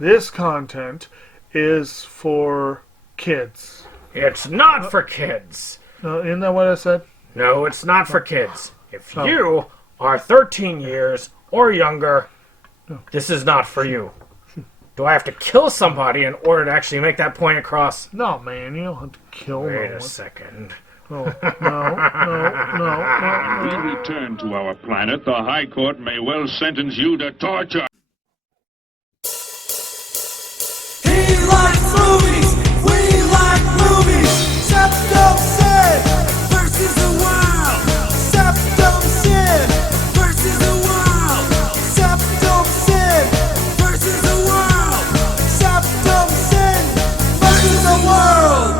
This content is for kids. It's not for kids. Isn't that what I said? No, it's not for kids. If you are 13 years or younger, this is not for you. Do I have to kill somebody in order to actually make that point across? No, man, you don't have to kill no one. Wait a second. Oh, no. We return to our planet. The High Court may well sentence you to torture. He likes movies. We like movies. SeptumSin versus the world. SeptumSin versus the world. SeptumSin versus the world. SeptumSin versus the world.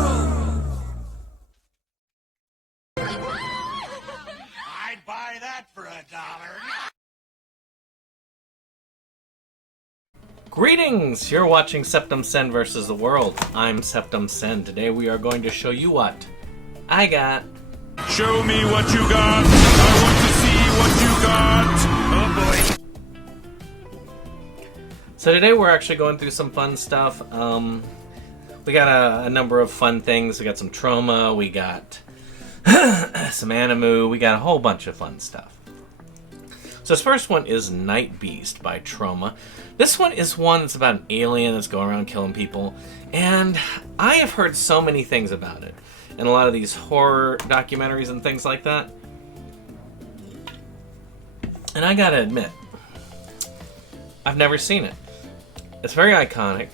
I'd buy that for $1. Greetings! You're watching SeptumSin versus the world. I'm SeptumSin. Today we are going to show you what I got. Show me what you got. I want to see what you got. Oh boy. So today we're actually going through some fun stuff. We got a number of fun things. We got some trauma. We got some animu. We got a whole bunch of fun stuff. So this first one is Night Beast by Trauma. This one is one that's about an alien that's going around killing people. And I have heard so many things about it. And a lot of these horror documentaries and things like that. And I gotta admit, I've never seen it. It's very iconic.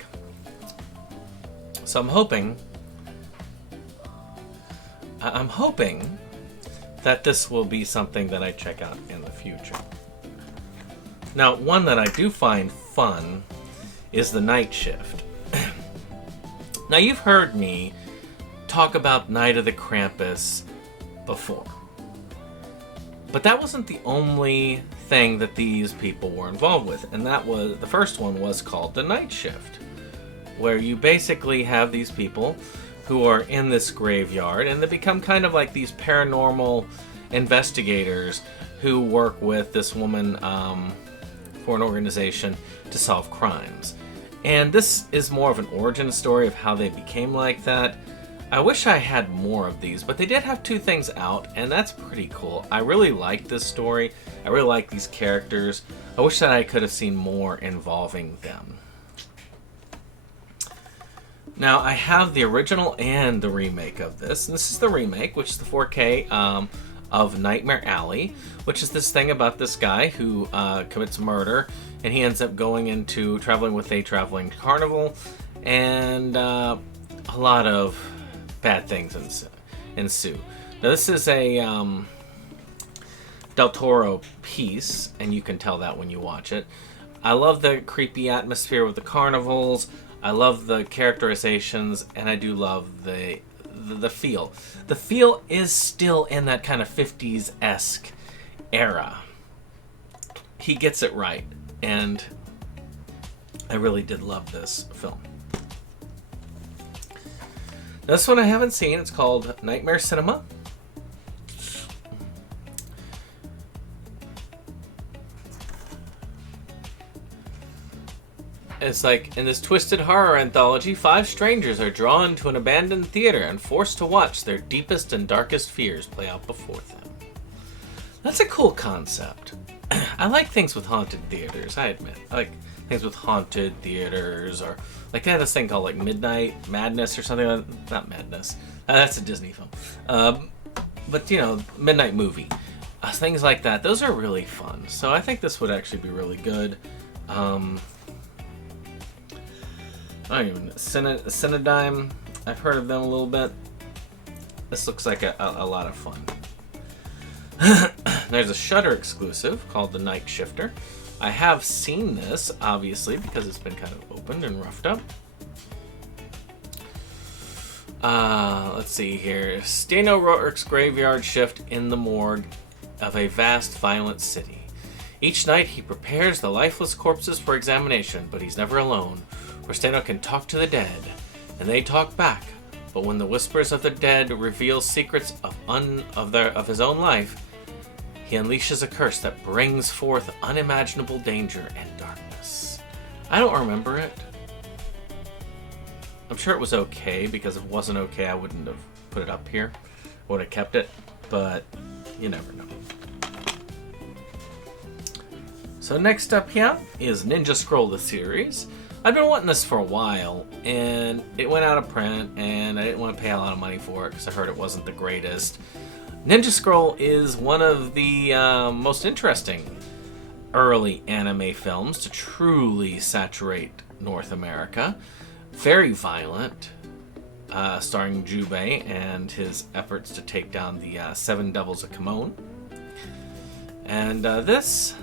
So I'm hoping that this will be something that I check out in the future. Now, one that I do find fun is the Night Shift. Now, you've heard me talk about Night of the Krampus before. But that wasn't the only thing that these people were involved with. And that was, the first one was called the Night Shift, where you basically have these people who are in this graveyard, and they become kind of like these paranormal investigators who work with this woman for an organization to solve crimes. And this is more of an origin story of how they became like that. I wish I had more of these, but they did have 2 things out, and that's pretty cool. I really like this story. I really like these characters. I wish that I could have seen more involving them. Now, I have the original and the remake of this. And this is the remake, which is the 4K of Nightmare Alley, which is this thing about this guy who commits murder, and he ends up traveling with a traveling carnival, and a lot of bad things ensue. Now, this is a Del Toro piece, and you can tell that when you watch it. I love the creepy atmosphere with the carnivals. I love the characterizations, and I do love the feel. The feel is still in that kind of 50s-esque era. He gets it right, and I really did love this film. This one I haven't seen. It's called Nightmare Cinema. It's like, in this twisted horror anthology, 5 strangers are drawn to an abandoned theater and forced to watch their deepest and darkest fears play out before them. That's a cool concept. I like things with haunted theaters, I admit. I like things with haunted theaters, or like they had this thing called like Midnight Madness or something like that. Not Madness. That's a Disney film. But, you know, Midnight Movie. Things like that. Those are really fun. So I think this would actually be really good. I don't even know. Cinedigm, I've heard of them a little bit. This looks like a lot of fun. There's a Shudder exclusive called The Night Shifter. I have seen this, obviously, because it's been kind of opened and roughed up. Let's see here. Steno Rourke's graveyard shift in the morgue of a vast, violent city. Each night he prepares the lifeless corpses for examination, but he's never alone. Steno can talk to the dead, and they talk back. But when the whispers of the dead reveal secrets of his own life, he unleashes a curse that brings forth unimaginable danger and darkness. I don't remember it. I'm sure it was okay, because if it wasn't okay, I wouldn't have put it up here. I would have kept it, but you never know. So next up here is Ninja Scroll the series. I've been wanting this for a while, and it went out of print, and I didn't want to pay a lot of money for it because I heard it wasn't the greatest. Ninja Scroll is one of the most interesting early anime films to truly saturate North America. Very violent, starring Jubei and his efforts to take down the Seven Devils of Kimono. And this,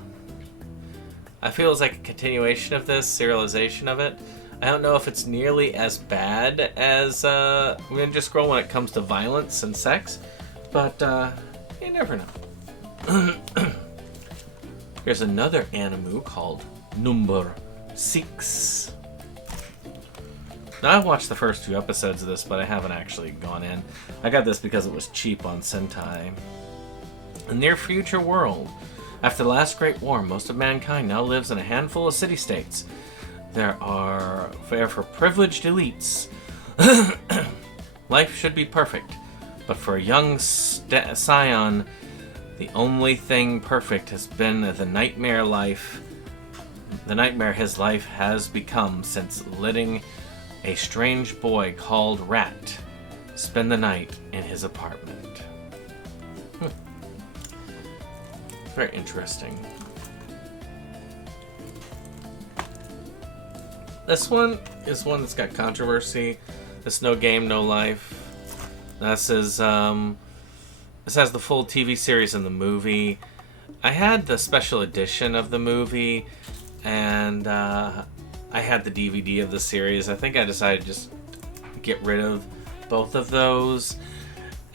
I feel, is like a continuation of this, serialization of it. I don't know if it's nearly as bad as Ninja Scroll when it comes to violence and sex, but you never know. Here's another anime called Number 6. Now, I've watched the first 2 episodes of this, but I haven't actually gone in. I got this because it was cheap on Sentai. A near future world. After the last Great War, most of mankind now lives in a handful of city-states. There are fare for privileged elites. Life should be perfect, but for a young scion, the only thing perfect has been the nightmare his life has become since letting a strange boy called Rat spend the night in his apartment. Very interesting. This one is one that's got controversy. This No Game, No Life. This is this has the full TV series and the movie. I had the special edition of the movie, and I had the DVD of the series. I think I decided to just get rid of both of those,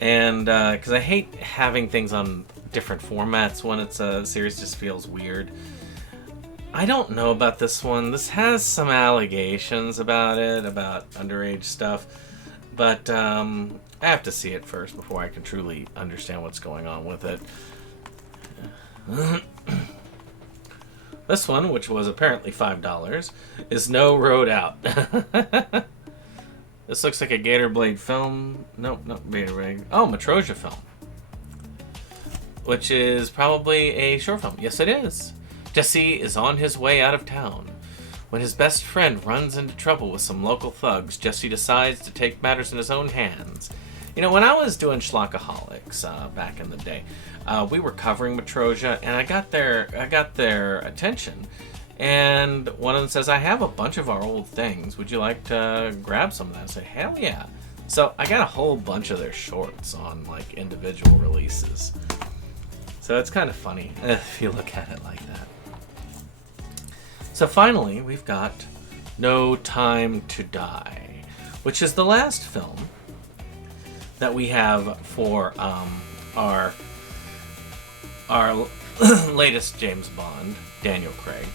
and because I hate having things on different formats when it's a series, just feels weird. I don't know about this one. This has some allegations about it, about underage stuff, but I have to see it first before I can truly understand what's going on with it. This one, which was apparently $5, is No Road Out. This looks like a Gator Blade film. Nope, not Gator Blade. Oh, Metrosia film. Which is probably a short film. Yes, it is. Jesse is on his way out of town. When his best friend runs into trouble with some local thugs, Jesse decides to take matters in his own hands. You know, when I was doing Schlockaholics back in the day, we were covering Metrosia, and I got their attention. And one of them says, "I have a bunch of our old things. Would you like to grab some of that?" I said, "Hell yeah!" So I got a whole bunch of their shorts on like individual releases. So it's kind of funny if you look at it like that. So finally, we've got No Time to Die, which is the last film that we have for our latest James Bond, Daniel Craig.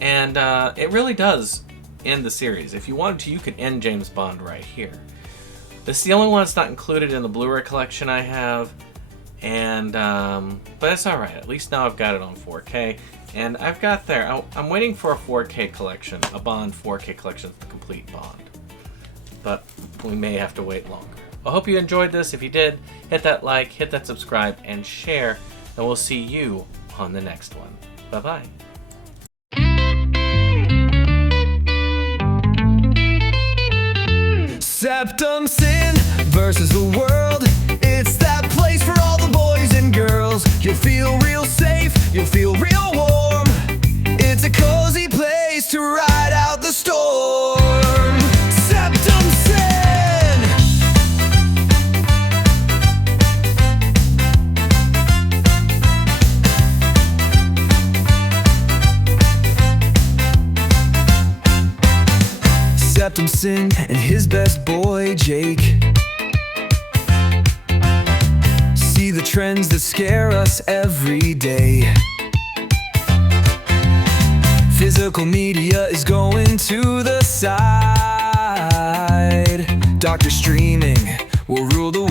And it really does end the series. If you wanted to, you could end James Bond right here. This is the only one that's not included in the Blu-ray collection I have. And but it's all right. At least now I've got it on 4K, and I've got there. I'm waiting for a 4K collection, a Bond 4K collection, the complete Bond. But we may have to wait longer. I hope you enjoyed this. If you did, hit that like, hit that subscribe, and share. And we'll see you on the next one. Bye bye. SeptumSin versus the world. It's that place for all the boys and girls. You'll feel real safe, you'll feel real warm. It's a cozy place to ride out the storm. SeptumSin. SeptumSin and his best boy Jake see the trends that scare us every day. Physical media is going to the side. Doctor streaming will rule the